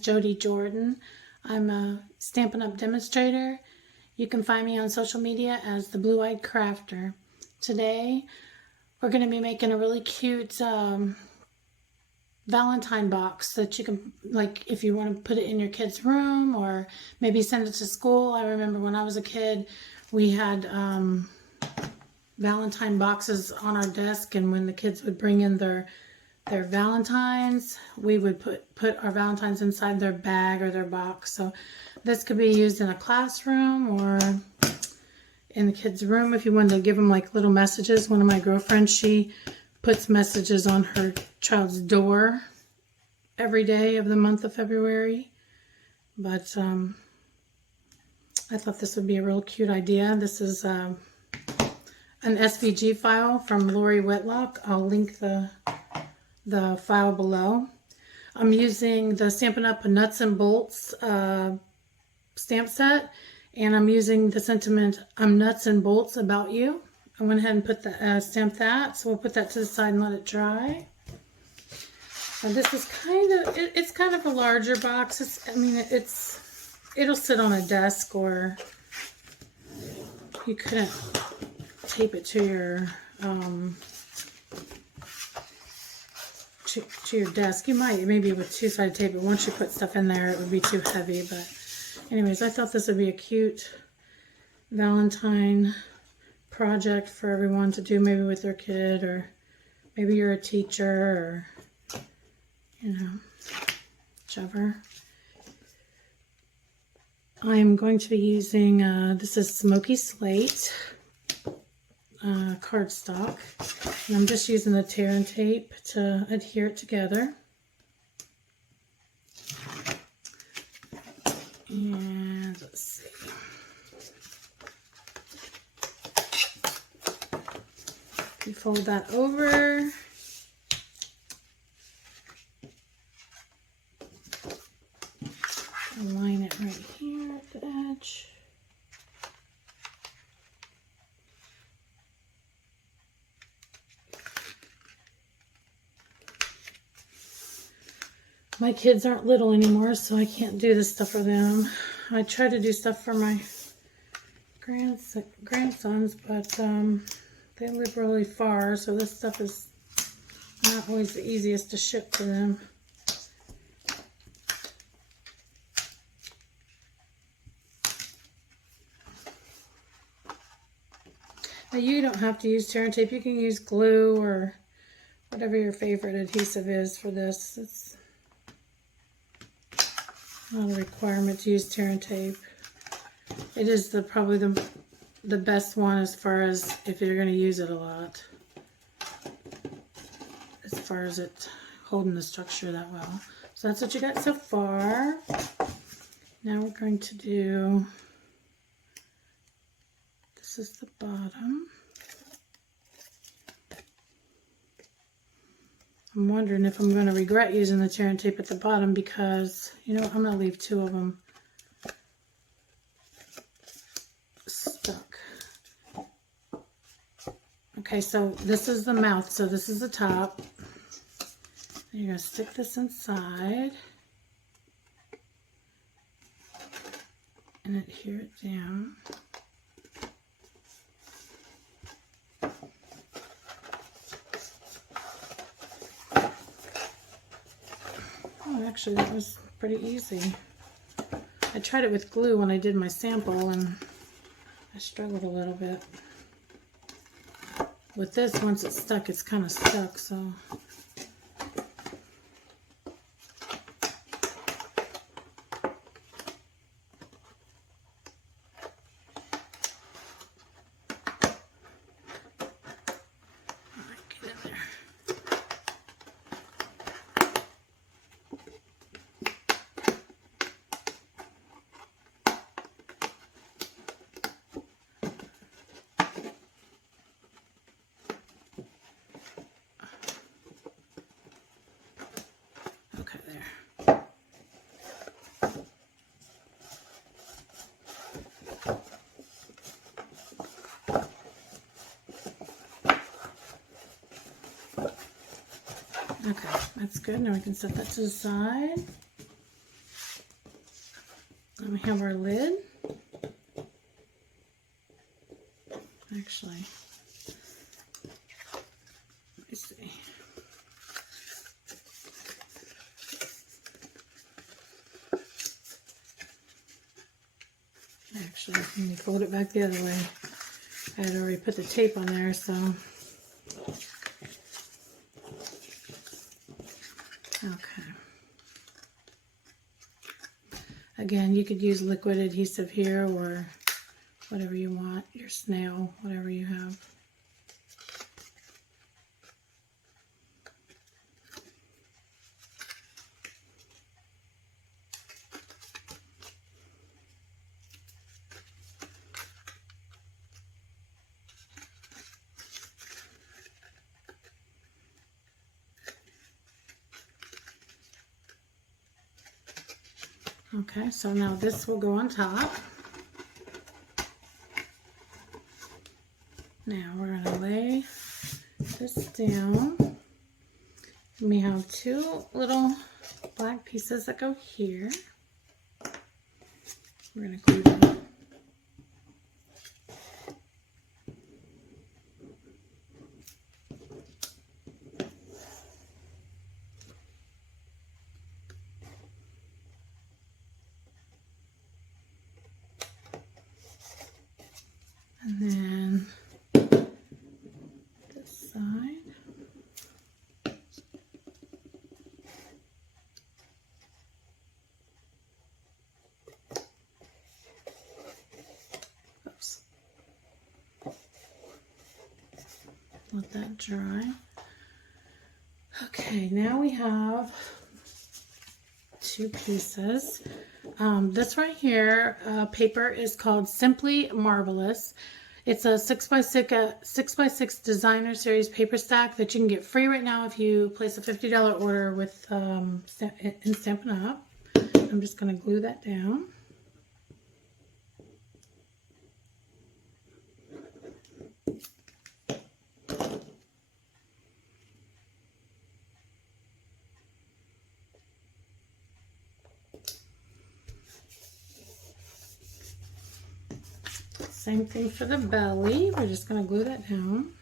Jody Jordan. I'm a Stampin' Up! Demonstrator. You can find me on social media as the Blue-Eyed Crafter. Today, we're going to be making a really cute Valentine box that you can, like, if you want to put it in your kid's room or maybe send it to school. I remember when I was a kid, we had Valentine boxes on our desk, and when the kids would bring in their Valentines, we would put our Valentines inside their bag or their box. So this could be used in a classroom or in the kids' room if you wanted to give them like little messages. One of my girlfriends, she puts messages on her child's door every day of the month of February. But I thought this would be a real cute idea. This is an SVG file from Lori Whitlock. I'll link the file below. I'm using the Stampin' Up! Nuts and Bolts stamp set, and I'm using the sentiment, "I'm nuts and bolts about you." I went ahead and put the stamped that, so we'll put that to the side and let it dry. And this is it's kind of a larger box. It'll sit on a desk, or you couldn't tape it to your to your desk. You might, maybe with two-sided tape, but once you put stuff in there, it would be too heavy. But anyways, I thought this would be a cute Valentine project for everyone to do, maybe with their kid, or maybe you're a teacher, or, you know, whichever. I'm going to be using, this is Smoky Slate cardstock, and I'm just using the tear and tape to adhere it together. And let's see. You fold that over. Align it right here at the edge. My kids aren't little anymore, so I can't do this stuff for them. I try to do stuff for my grandsons, but they live really far, so this stuff is not always the easiest to ship to them. Now, you don't have to use tear and tape. You can use glue or whatever your favorite adhesive is for this. It's not a requirement to use tear and tape. It is probably the best one as far as if you're going to use it a lot, as far as it holding the structure that well. So that's what you got so far. Now we're going to do, this is the bottom. I'm wondering if I'm going to regret using the tear and tape at the bottom, because, you know, I'm going to leave two of them stuck. Okay, so this is the mouth, so this is the top. You're going to stick this inside and adhere it down. Oh, actually, that was pretty easy. I tried it with glue when I did my sample, and I struggled a little bit. With this, once it's stuck, it's kind of stuck, so. Okay, there. Okay, that's good. Now we can set that to the side. we have our lid. Actually, let me see. Actually, let me fold it back the other way. I had already put the tape on there, so. Okay. Again, you could use liquid adhesive here or whatever you want, your snail, whatever you have. Okay, so now this will go on top. Now we're going to lay this down. And we have two little black pieces that go here. We're going to glue them. And then this side. Oops. Let that dry. Okay, now we have two pieces. This right here, paper is called Simply Marvelous. It's a 6x6 designer series paper stack that you can get free right now if you place a $50 order with in Stampin' Up. I'm just going to glue that down. Same thing for the belly. We're just going to glue that down.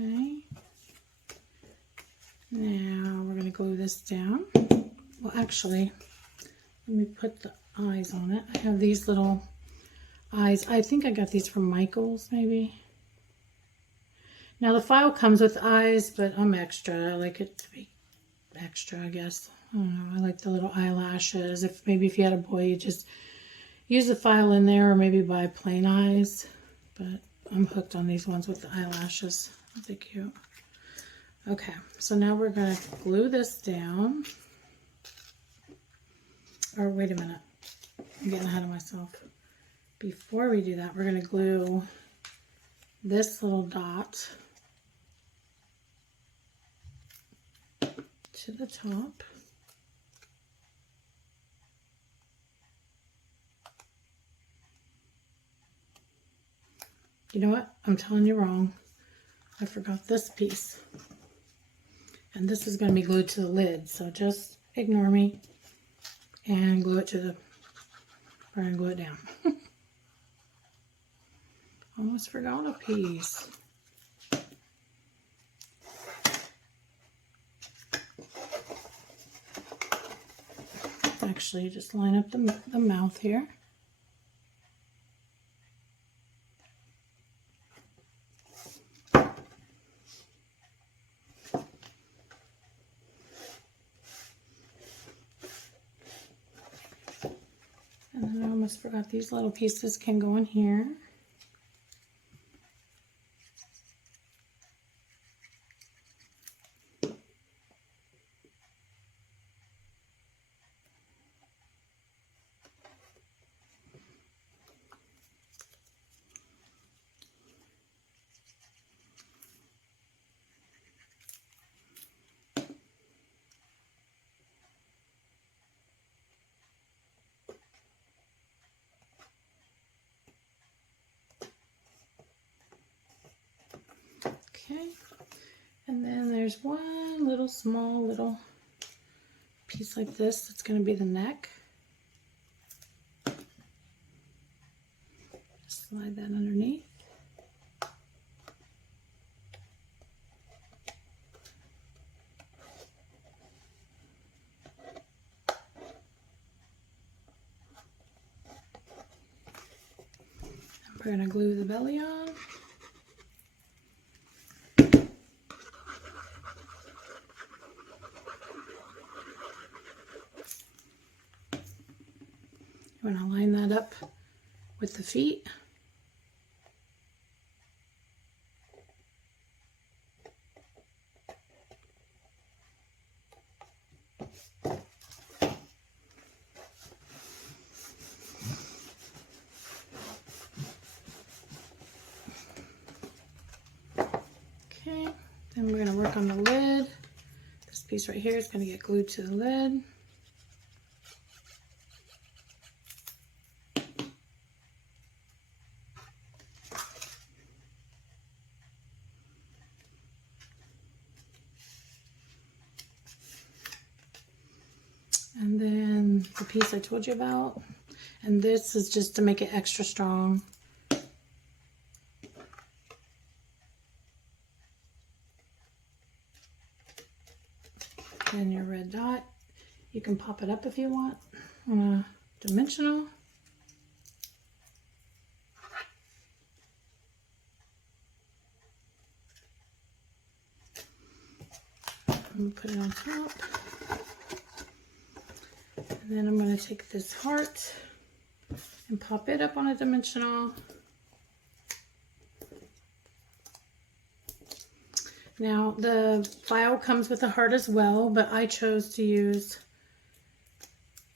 Okay. Now we're going to glue this down. Well, actually, let me put the eyes on it. I have these little eyes. I think I got these from Michael's, maybe. Now the file comes with eyes, but I'm extra. I like it to be extra, I guess. I don't know. I like the little eyelashes. Maybe if you had a boy, you just use the file in there, or maybe buy plain eyes. But I'm hooked on these ones with the eyelashes. Aren't they cute? Okay, so now we're going to glue this down. Or wait a minute, I'm getting ahead of myself. Before we do that, we're going to glue this little dot to the top. You know what? I'm telling you wrong. I forgot this piece. And this is going to be glued to the lid, so just ignore me and glue it to the, or and glue it down. Almost forgot a piece. Actually, just line up the mouth here. And then I almost forgot these little pieces can go in here. Okay, and then there's one little small little piece like this that's going to be the neck. Slide that underneath. And we're going to glue the belly on. I'm going to line that up with the feet. Okay, then we're going to work on the lid. This piece right here is going to get glued to the lid. And then the piece I told you about, and this is just to make it extra strong. And your red dot, you can pop it up if you want on a dimensional. I'm going to put it on top. And then I'm going to take this heart and pop it up on a dimensional. Now the file comes with a heart as well, but I chose to use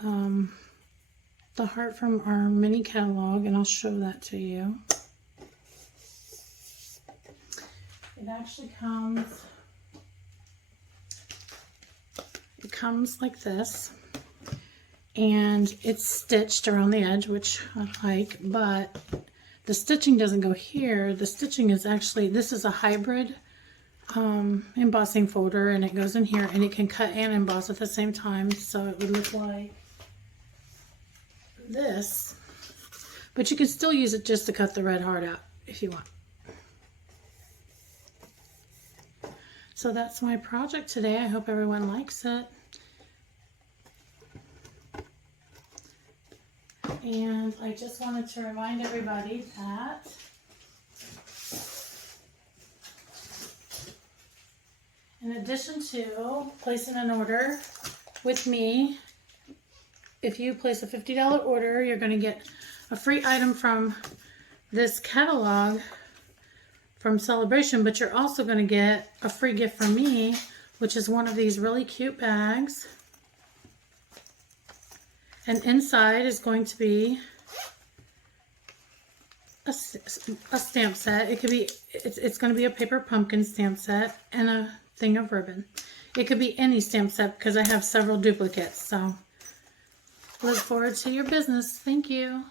the heart from our mini catalog, and I'll show that to you. It actually comes like this, and it's stitched around the edge, which I like, but the stitching doesn't go here. The stitching is actually, this is a hybrid embossing folder, and it goes in here, and it can cut and emboss at the same time, so it would look like this, but you can still use it just to cut the red heart out if you want. So that's my project today. I hope everyone likes it. And I just wanted to remind everybody that in addition to placing an order with me, if you place a $50 order, you're going to get a free item from this catalog from Celebration, but you're also going to get a free gift from me, which is one of these really cute bags. And inside is going to be a stamp set. It could be, it's going to be a paper pumpkin stamp set and a thing of ribbon. It could be any stamp set because I have several duplicates. So look forward to your business. Thank you.